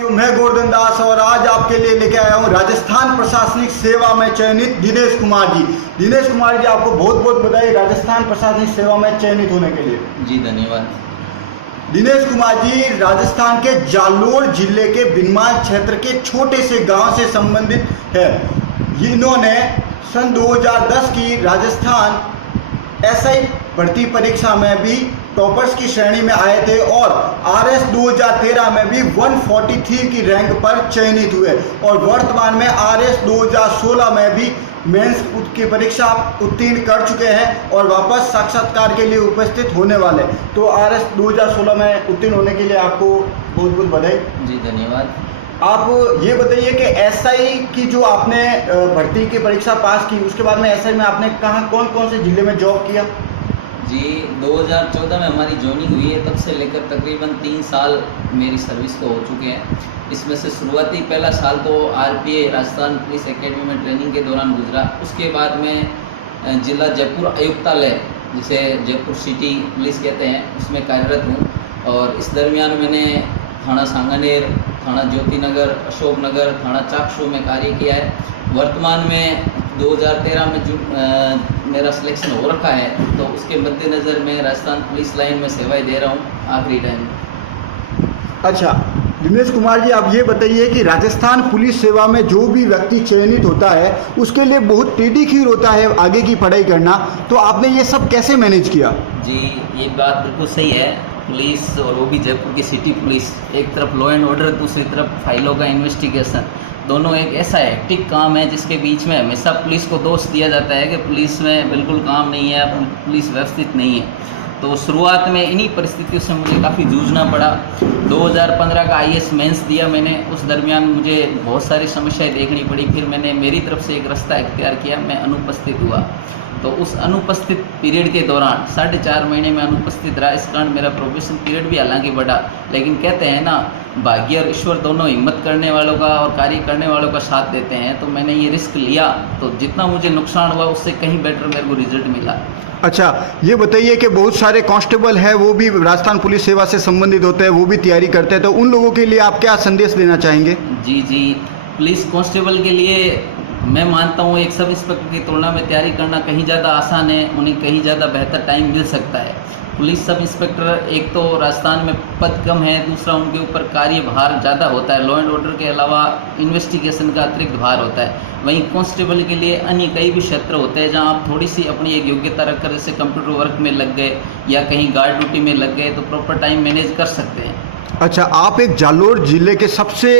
मैं गोवर्धन दास और आज आपके लिए लेके आया हूँ राजस्थान प्रशासनिक सेवा में चयनित दिनेश कुमार जी। दिनेश कुमार जी, आपको बहुत बहुत बधाई राजस्थान प्रशासनिक सेवा में चयनित होने के लिए। जी धन्यवाद। दिनेश कुमार जी राजस्थान के जालोर जिले के बिनमान क्षेत्र के छोटे से गांव से संबंधित है। इन्होंने सन 2010 की राजस्थान एसआई भर्ती परीक्षा में भी टॉपर्स की श्रेणी में आए थे और आरएस 2013 में भी 143 की रैंक पर चयनित हुए और वर्तमान में आरएस 2016 में भी मेंस की परीक्षा उत्तीर्ण कर चुके हैं और वापस साक्षात्कार के लिए उपस्थित होने वाले। तो आरएस 2016 में उत्तीर्ण होने के लिए आपको बहुत बहुत बधाई। जी धन्यवाद। आप ये बताइए कि एसआई की जो आपने भर्ती की परीक्षा पास की, उसके बाद में एसआई में आपने कहाँ कौन कौन से जिले में जॉब किया? जी 2014 में हमारी ज्वाइनिंग हुई है, तब से लेकर तकरीबन 3 साल मेरी सर्विस को हो चुके हैं। इसमें से शुरुआती पहला साल तो आरपीए राजस्थान पुलिस एकेडमी में ट्रेनिंग के दौरान गुजरा। उसके बाद में जिला जयपुर आयुक्तालय, जिसे जयपुर सिटी पुलिस कहते हैं, उसमें कार्यरत हूँ और इस दरमियान मैंने थाना सांगानेर, थाना ज्योतिनगर, अशोकनगर, थाना चाकसू में कार्य किया है। वर्तमान में 2013 में मेरा सिलेक्शन हो रखा है, तो उसके मद्देनज़र मैं राजस्थान पुलिस लाइन में सेवाएं दे रहा हूँ आखिरी टाइम। अच्छा दिनेश कुमार जी, आप ये बताइए कि राजस्थान पुलिस सेवा में जो भी व्यक्ति चयनित होता है उसके लिए बहुत टेढ़ी खीर होता है आगे की पढ़ाई करना, तो आपने ये सब कैसे मैनेज किया? जी ये बात बिल्कुल सही है। पुलिस और वो भी जयपुर की सिटी पुलिस, एक तरफ लॉ एंड ऑर्डर, दूसरी तरफ फाइलों का इन्वेस्टिगेशन, दोनों एक ऐसा हेक्टिक काम है जिसके बीच में हमेशा पुलिस को दोष दिया जाता है कि पुलिस में बिल्कुल काम नहीं है, पुलिस व्यवस्थित नहीं है। तो शुरुआत में इन्हीं परिस्थितियों से मुझे काफ़ी जूझना पड़ा। 2015 का आईएएस मेंस दिया मैंने, उस दरमियान मुझे बहुत सारी समस्याएं देखनी पड़ी। फिर मैंने मेरी तरफ से एक रास्ता इख्तियार किया, मैं अनुपस्थित हुआ। तो उस अनुपस्थित पीरियड के दौरान 4.5 महीने में अनुपस्थित रहा। इस कारण मेरा प्रोबेशन पीरियड भी हालांकि बढ़ा, लेकिन कहते हैं ना, भाग्य और ईश्वर दोनों हिम्मत करने वालों का और कार्य करने वालों का साथ देते हैं। तो मैंने ये रिस्क लिया, तो जितना मुझे नुकसान हुआ उससे कहीं बेटर मेरे को रिजल्ट मिला। अच्छा ये बताइए कि बहुत सारे कांस्टेबल हैं, वो भी राजस्थान पुलिस सेवा से संबंधित होते हैं, वो भी तैयारी करते हैं, तो उन लोगों के लिए आप क्या संदेश देना चाहेंगे? जी पुलिस कांस्टेबल के लिए मैं मानता हूँ एक सब इंस्पेक्टर की तुलना में तैयारी करना कहीं ज़्यादा आसान है, उन्हें कहीं ज़्यादा बेहतर टाइम मिल सकता है। पुलिस सब इंस्पेक्टर, एक तो राजस्थान में पद कम है, दूसरा उनके ऊपर कार्यभार ज़्यादा होता है, लॉ एंड ऑर्डर के अलावा इन्वेस्टिगेशन का अतिरिक्त भार होता है। वहीं कांस्टेबल के लिए अन्य कई भी क्षेत्र होते हैं जहां आप थोड़ी सी अपनी एक योग्यता रखकर, जैसे कंप्यूटर वर्क में लग गए या कहीं गार्ड ड्यूटी में लग गए, तो प्रॉपर टाइम मैनेज कर सकते हैं। अच्छा, आप एक जालोर जिले के सबसे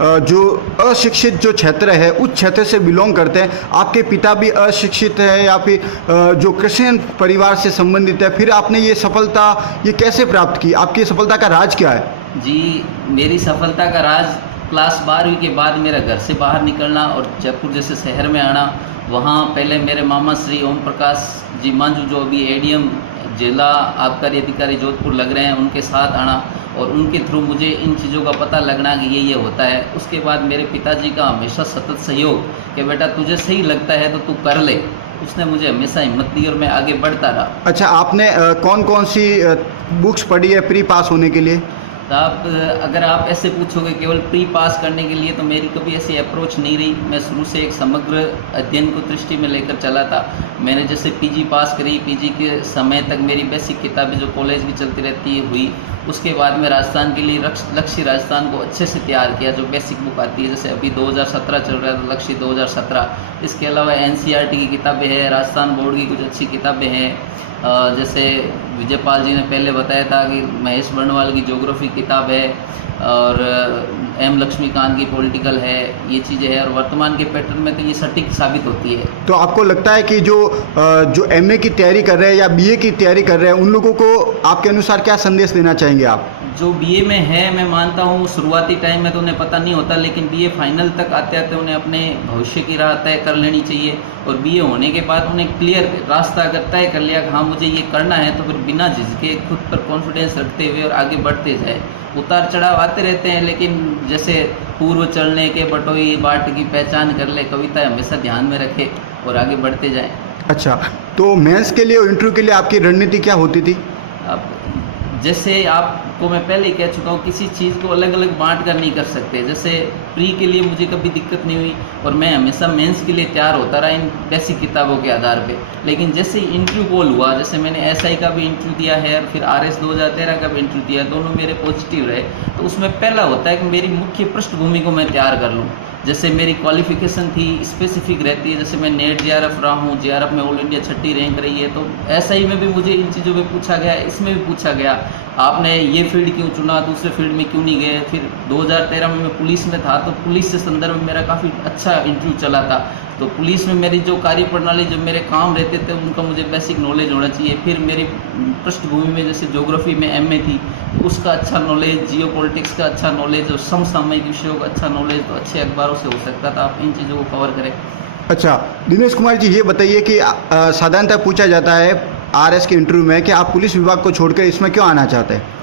जो अशिक्षित जो क्षेत्र है उस क्षेत्र से बिलोंग करते हैं। आपके पिता भी अशिक्षित है या फिर जो क्रिश्चियन परिवार से संबंधित है, फिर आपने ये सफलता ये कैसे प्राप्त की? आपकी सफलता का राज क्या है? जी मेरी सफलता का राज क्लास 12वीं के बाद मेरा घर से बाहर निकलना और जयपुर जैसे शहर में आना। वहाँ पहले मेरे मामा श्री ओम प्रकाश जी मांझू, जो अभी एडीएम जिला आबकारी अधिकारी जोधपुर लग रहे हैं, उनके साथ आना और उनके थ्रू मुझे इन चीज़ों का पता लगना कि ये होता है। उसके बाद मेरे पिताजी का हमेशा सतत सहयोग कि बेटा तुझे सही लगता है तो तू कर ले, उसने मुझे हमेशा हिम्मत दी और मैं आगे बढ़ता रहा। अच्छा, आपने कौन कौन सी बुक्स पढ़ी है प्री पास होने के लिए? तो अगर आप ऐसे पूछोगे केवल प्री पास करने के लिए, तो मेरी कभी ऐसी अप्रोच नहीं रही। मैं शुरू से एक समग्र अध्ययन को दृष्टि में लेकर चला था। मैंने जैसे पीजी पास करी, पीजी के समय तक मेरी बेसिक किताबें जो कॉलेज की चलती रहती है हुई। उसके बाद में राजस्थान के लिए लक्ष्य राजस्थान को अच्छे से तैयार किया, जो बेसिक बुक आती है, जैसे अभी 2017 चल रहा है तो लक्ष्य 2017। इसके अलावा एनसीईआरटी की किताबें हैं, राजस्थान बोर्ड की कुछ अच्छी किताबें हैं, जैसे विजयपाल जी ने पहले बताया था कि महेश बर्णवाल की ज्योग्राफी किताब है और एम लक्ष्मीकांत की पॉलिटिकल है, ये चीज़ें हैं। और वर्तमान के पैटर्न में तो ये सटीक साबित होती है। तो आपको लगता है कि जो एमए की तैयारी कर रहे हैं या बीए की तैयारी कर रहे हैं, उन लोगों को आपके अनुसार क्या संदेश देना चाहेंगे आप? जो बीए में है, मैं मानता हूँ शुरुआती टाइम में तो उन्हें पता नहीं होता, लेकिन बीए फाइनल तक आते आते उन्हें अपने भविष्य की राह तय कर लेनी चाहिए। और बीए होने के बाद उन्हें क्लियर रास्ता अगर तय कर लिया कि हाँ मुझे ये करना है, तो फिर बिना झिझके खुद पर कॉन्फिडेंस रखते हुए और आगे बढ़ते जाए। उतार चढ़ाव आते रहते हैं, लेकिन जैसे पूर्व चलने के बटोई बाट की पहचान कर ले, कविता हमेशा ध्यान में रखे और आगे बढ़ते जाएं। अच्छा, तो मेंस के लिए और इंटरव्यू के लिए आपकी रणनीति क्या होती थी? अब जैसे आप आपको मैं पहले ही कह चुका हूँ, किसी चीज़ को अलग अलग बांट कर नहीं कर सकते। जैसे प्री के लिए मुझे कभी दिक्कत नहीं हुई और मैं हमेशा मेंस के लिए तैयार होता रहा इन बेसिक किताबों के आधार पे। लेकिन जैसे ही इंटरव्यू कॉल हुआ, जैसे मैंने एसआई का भी इंटरव्यू दिया है और फिर आरएस 2013 का भी इंटरव्यू दिया, दोनों मेरे पॉजिटिव रहे। तो उसमें पहला होता है कि मेरी मुख्य पृष्ठभूमि को मैं तैयार कर लूँ। जैसे मेरी क्वालिफिकेशन थी स्पेसिफिक रहती है, जैसे मैं नेट जेआरएफ रहा हूँ, जेआरएफ में ऑल इंडिया 6ठी रैंक रही है। तो एसआई में भी मुझे इन चीज़ों पे पूछा गया, इसमें भी पूछा गया आपने ये फील्ड क्यों चुना, दूसरे फील्ड में क्यों नहीं गए। फिर 2013 में मैं पुलिस में था, तो पुलिस से संदर्भ में मेरा काफ़ी अच्छा इंटरव्यू चला था। तो पुलिस में मेरी जो कार्यप्रणाली, जो मेरे काम रहते थे, उनका मुझे बेसिक नॉलेज होना चाहिए। फिर मेरी पृष्ठभूमि में जैसे ज्योग्राफी में एमए थी, उसका अच्छा नॉलेज, जियो पॉलिटिक्स का अच्छा नॉलेज और समसामयिक विषयों का अच्छा नॉलेज, तो अच्छे अखबारों से हो सकता था। आप इन चीज़ों को कवर करें। अच्छा दिनेश कुमार जी, ये बताइए कि साधारणतः पूछा जाता है आरएस के इंटरव्यू में कि आप पुलिस विभाग को छोड़कर इसमें क्यों आना चाहते हैं?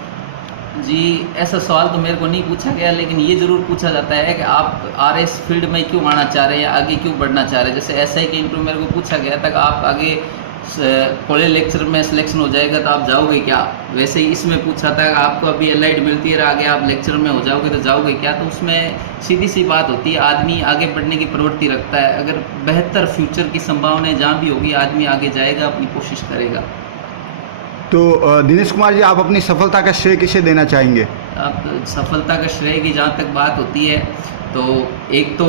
जी, ऐसा सवाल तो मेरे को नहीं पूछा गया, लेकिन ये ज़रूर पूछा जाता है कि आप आरएस फील्ड में क्यों आना चाह रहे हैं या आगे क्यों बढ़ना चाह रहे हैं। जैसे एसआई के इंटरव्यू मेरे को पूछा गया था कि आप आगे कॉलेज लेक्चर में सिलेक्शन हो जाएगा तो आप जाओगे क्या। वैसे ही इसमें पूछा था कि आपको अभी एलाइड मिलती है, आगे आप लेक्चर में हो जाओगे तो जाओगे क्या। तो उसमें सीधी सी बात होती है, आदमी आगे बढ़ने की प्रवृत्ति रखता है। अगर बेहतर फ्यूचर की संभावनाएं जहाँ भी होगी, आदमी आगे जाएगा, अपनी कोशिश करेगा। तो दिनेश कुमार जी, आप अपनी सफलता का श्रेय किसे देना चाहेंगे? अब सफलता का श्रेय की जहाँ तक बात होती है, तो एक तो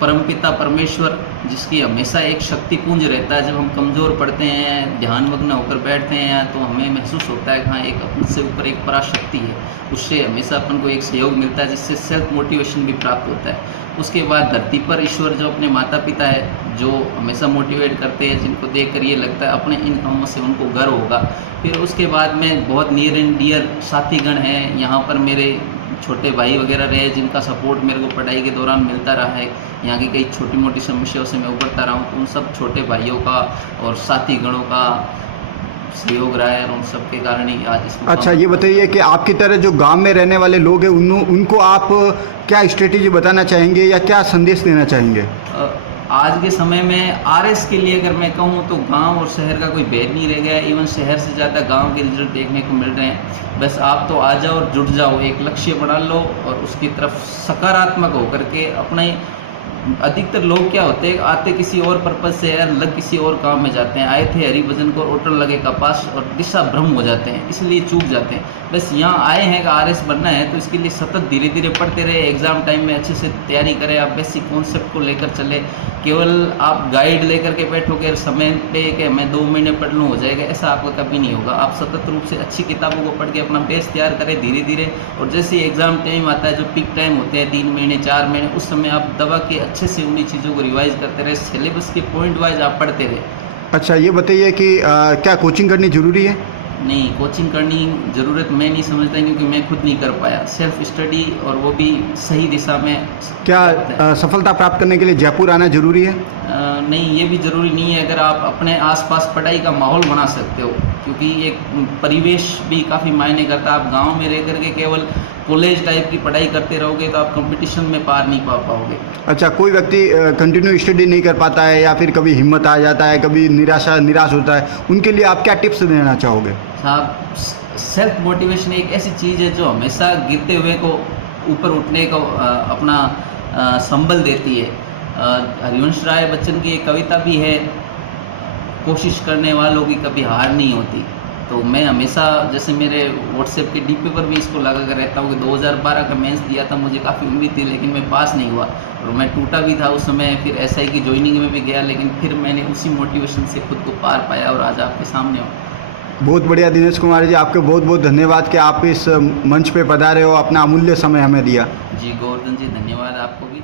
परमपिता परमेश्वर, जिसकी हमेशा एक शक्तिपुंज रहता है। जब हम कमज़ोर पड़ते हैं, ध्यानमग्न होकर बैठते हैं, तो हमें महसूस होता है कि हाँ, एक अपन से ऊपर एक पराशक्ति है। उससे हमेशा अपन को एक सहयोग मिलता है, जिससे सेल्फ मोटिवेशन भी प्राप्त होता है। उसके बाद धरती पर ईश्वर जो अपने माता पिता है, जो हमेशा मोटिवेट करते हैं, जिनको देखकर ये लगता है अपने इन कामों से उनको गर्व होगा। फिर उसके बाद में बहुत नियर एंड डियर साथीगण हैं यहाँ पर, मेरे छोटे भाई वगैरह रहे, जिनका सपोर्ट मेरे को पढ़ाई के दौरान मिलता रहा है। यहाँ की कई छोटी मोटी समस्याओं से मैं उभरता रहा हूँ, तो उन सब छोटे भाइयों का और साथीगणों का सहयोग रहा है और उन सब के कारण ही आज इसको। अच्छा, ये बताइए कि आपकी तरह जो गांव में रहने वाले लोग हैं, उनको आप क्या स्ट्रेटेजी बताना चाहेंगे या क्या संदेश देना चाहेंगे? आज के समय में आरएस के लिए अगर मैं कहूँ तो गांव और शहर का कोई भेद नहीं रह गया। इवन शहर से ज़्यादा गांव के रिजल्ट देखने को मिल रहे हैं। बस आप तो आ जाओ और जुट जाओ, एक लक्ष्य बना लो और उसकी तरफ सकारात्मक होकर के अपने। अधिकतर लोग क्या होते हैं, आते किसी और पर्पज से है, लग किसी और काम में जाते हैं। आए थे हरि भजन को, ओटल लगे कपास, और दिशा भ्रम हो जाते हैं, इसलिए चूक जाते हैं। बस यहाँ आए हैं कि आरएस बनना है, तो इसके लिए सतत धीरे धीरे पढ़ते रहे। एग्ज़ाम टाइम में अच्छे से तैयारी करें, आप बेसिक कॉन्सेप्ट को लेकर चले। केवल आप गाइड लेकर के बैठोगे समय पे कि मैं 2 महीने पढ़ लूँ हो जाएगा, ऐसा आपका कभी नहीं होगा। आप सतत रूप से अच्छी किताबों को पढ़ के अपना बेस तैयार करें धीरे धीरे। और जैसे ही एग्ज़ाम टाइम आता है, जो पिक टाइम होते हैं 3 महीने 4 महीने, उस समय आप दबा के अच्छे से उन्हीं चीज़ों को रिवाइज करते रहे, सिलेबस के पॉइंट वाइज आप पढ़ते रहे। अच्छा, ये बताइए कि क्या कोचिंग करनी जरूरी है? नहीं, कोचिंग करनी ज़रूरत मैं नहीं समझता, क्योंकि मैं खुद नहीं कर पाया। सेल्फ स्टडी, और वो भी सही दिशा में। क्या सफलता प्राप्त करने के लिए जयपुर आना जरूरी है? नहीं, ये भी ज़रूरी नहीं है। अगर आप अपने आसपास पढ़ाई का माहौल बना सकते हो, क्योंकि एक परिवेश भी काफ़ी मायने करता है। आप गांव में रह करके केवल कॉलेज टाइप की पढ़ाई करते रहोगे तो आप कंपटीशन में पार नहीं पा पाओगे। अच्छा, कोई व्यक्ति कंटिन्यू स्टडी नहीं कर पाता है या फिर कभी हिम्मत आ जाता है, कभी निराश होता है, उनके लिए आप क्या टिप्स देना चाहोगे? साहब, सेल्फ मोटिवेशन एक ऐसी चीज़ है जो हमेशा गिरते हुए को ऊपर उठने को अपना संबल देती है। हरिवंश राय बच्चन की एक कविता भी है, कोशिश करने वालों की कभी हार नहीं होती। तो मैं हमेशा, जैसे मेरे व्हाट्सएप के डीपी पर भी इसको लगा कर रहता हूँ कि 2012 का मेंस दिया था, मुझे काफ़ी उम्मीद थी, लेकिन मैं पास नहीं हुआ और मैं टूटा भी था उस समय। फिर एसआई की ज्वाइनिंग में भी गया, लेकिन फिर मैंने उसी मोटिवेशन से खुद को पार पाया और आज आपके सामने हूँ। बहुत बढ़िया दिनेश कुमार जी, आपके बहुत बहुत धन्यवाद कि आप इस मंच पे पधारे हो, अपना अमूल्य समय हमें दिया। जी गोवर्धन जी, धन्यवाद आपको भी।